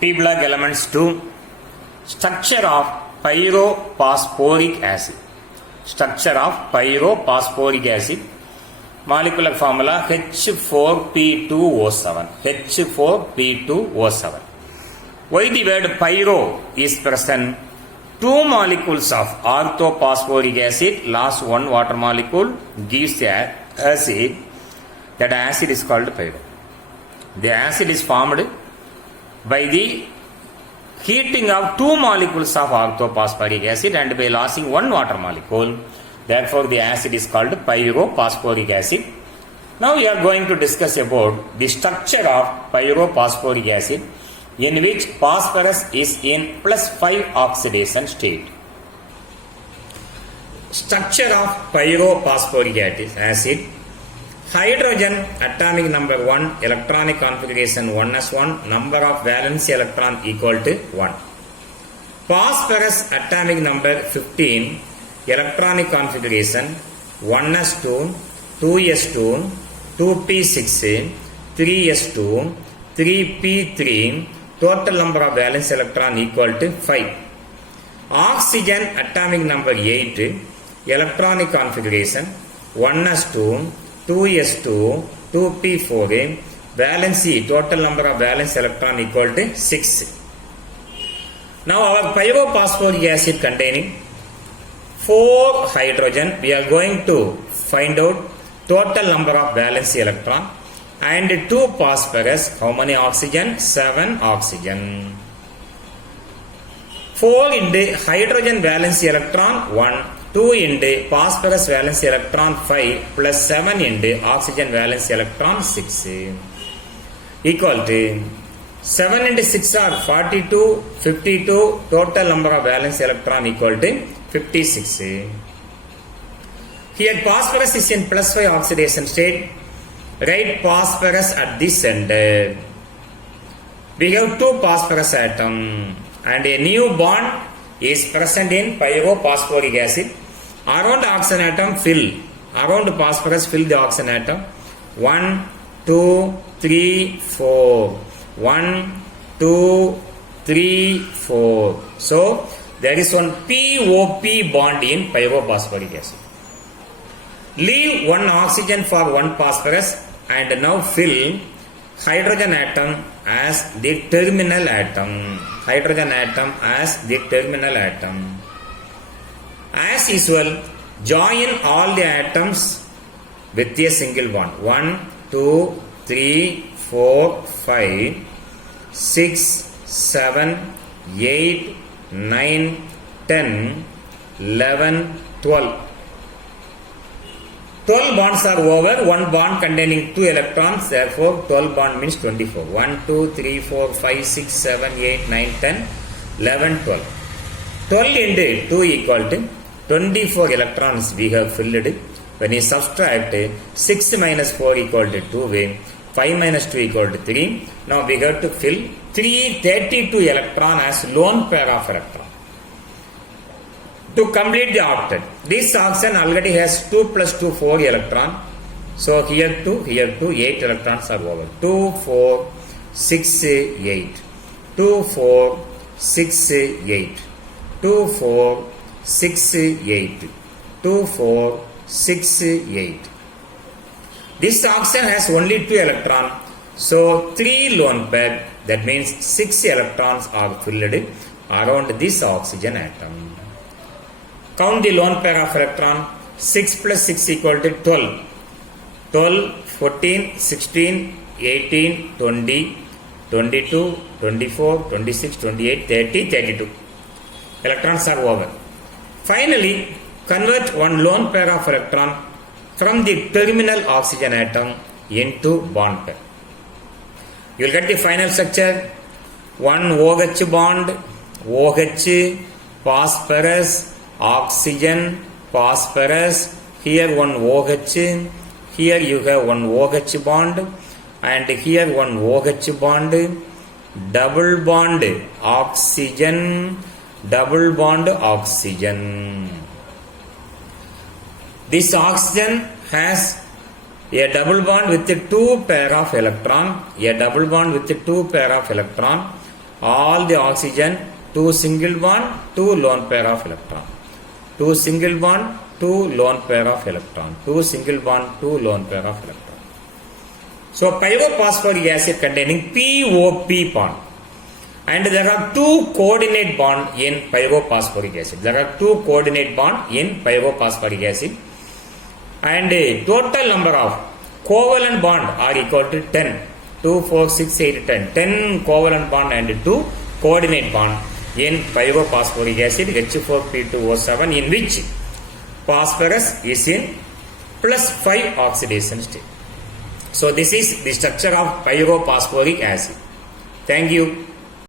P block elements 2. Structure of pyrophosphoric acid. Structure of pyrophosphoric acid. Molecular formula H4P2O7. H4P2O7. Why the word pyro is present? Two molecules of orthophosphoric acid lost one water molecule gives the acid. That acid is called pyro. The acid is formed by the heating of two molecules of orthophosphoric acid and by losing one water molecule. Therefore, the acid is called pyrophosphoric acid. Now we are going to discuss about the structure of pyrophosphoric acid, in which phosphorus is in +5 oxidation state. Structure of pyrophosphoric acid. Hydrogen atomic number 1, electronic configuration 1s1, number of valence electron equal to 1. Phosphorus atomic number 15, electronic configuration 1s2, 2s2, 2p6, 3s2, 3p3, total number of valence electron equal to 5. Oxygen atomic number 8, electronic configuration 1s2, 2s2, 2p4, valency, total number of valence electron equal to 6. Now our pyrophosphoric acid containing 4 hydrogen, we are going to find out total number of valence electron, and 2 phosphorus, how many oxygen? 7 oxygen. 4 into hydrogen valence electron 1, 2 into phosphorus valence electron 5 plus 7 into oxygen valence electron 6 equal to 7 into 6 are 42, 52, total number of valence electron equal to 56. Here phosphorus is in +5 oxidation state. Write phosphorus at this end. We have 2 phosphorus atom and a new bond is present in pyrophosphoric acid. Around oxygen atom fill. Around phosphorus fill the oxygen atom. 1, 2, 3, 4. 1, 2, 3, 4. So there is one POP bond in pyrophosphoric acid. Leave one oxygen for one phosphorus and now fill hydrogen atom as the terminal atom. Hydrogen atom as the terminal atom. As usual, join all the atoms with a single bond. 1, 2, 3, 4, 5, 6, 7, 8, 9, 10, 11, 12. 12 bonds are over, one bond containing 2 electrons, therefore 12 bond means 24. 1, 2, 3, 4, 5, 6, 7, 8, 9, 10, 11, 12. 12 into 2 equal to 24 electrons we have filled. When you subtract 6 minus 4 equal to 2, 5 minus 2 equal to 3. Now we have to fill 332 electron as lone pair of electron. To complete the octet, this oxygen already has 2 plus 2, 4 electron. So here 2, 8 electrons are over. 2, 4, 6, 8. 2, 4, 6, 8. 2, 4, 6, 8. 2, 4, 6, 8. This oxygen has only 2 electrons. So 3 lone pair, that means 6 electrons are filled around this oxygen atom. Count the lone pair of electron. 6 plus 6 equal to 12. 12, 14, 16, 18, 20, 22, 24, 26, 28, 30, 32. Electrons are over. Finally, convert one lone pair of electron from the terminal oxygen atom into bond pair. You will get the final structure. One OH bond, OH, phosphorus, oxygen, phosphorus, here one OH, here you have one OH bond, and here one OH bond, double bond oxygen, double bond oxygen. This oxygen has a double bond with a 2 pair of electron, a double bond with a 2 pair of electron, all the oxygen, 2 single bond, 2 lone pair of electron. 2 single bond, 2 lone pair of electron. 2 single bond, 2 lone pair of electron. So pyrophosphoric acid containing POP bond. And there are 2 coordinate bond in pyrophosphoric acid. There are 2 coordinate bond in pyrophosphoric acid. And total number of covalent bond are equal to 10. 2, 4, 6, 8, 10. 10 covalent bond and 2 coordinate bond in pyrophosphoric acid H4P2O7, in which phosphorus is in plus 5 oxidation state. So this is the structure of pyrophosphoric acid. Thank you.